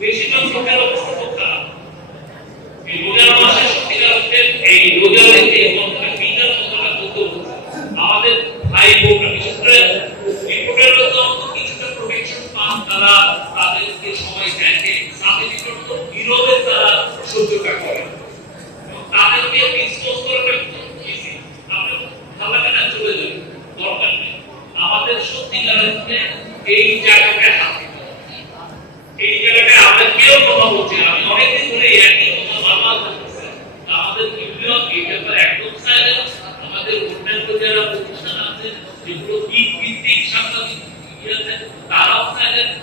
বেশিরভাগ লোকের অবস্থা খুব খারাপ। এই রোজার মাসে সত্যিকার অর্থে এই রোজার এই কথাটা বিজার কথাটা বলতে হচ্ছে আমাদের ভাই বোনরা বিশেষ করে রিপোর্টের মতো কিছুটা প্রোটেকশন পান, তারা তাদেরকে সবাই দেখে, সাথে বিপরীত বিরোধে তারা সহ্যটা করে, তাদেরকে ডিসপোজ করাটা খুব ইজি। আপনি ভালো লাগে না, চলে যাবে, দরকার নেই। আমাদের সত্যিকার অর্থে এই জায়গাটায় হাতে, এই জায়গাটায় আমরা কেউ কথা বলছি, আমি অনেকদিন ধরে একই কথা বারবার বলতেছি, আমাদের ইউনিয়ন এই ব্যাপারে একদম সাইলেন্ট। আমাদের অন্যান্য যারা প্রতিষ্ঠান আছে যেগুলো ভিত্তিক সাংবাদিক তারাও সাইলেন্ট।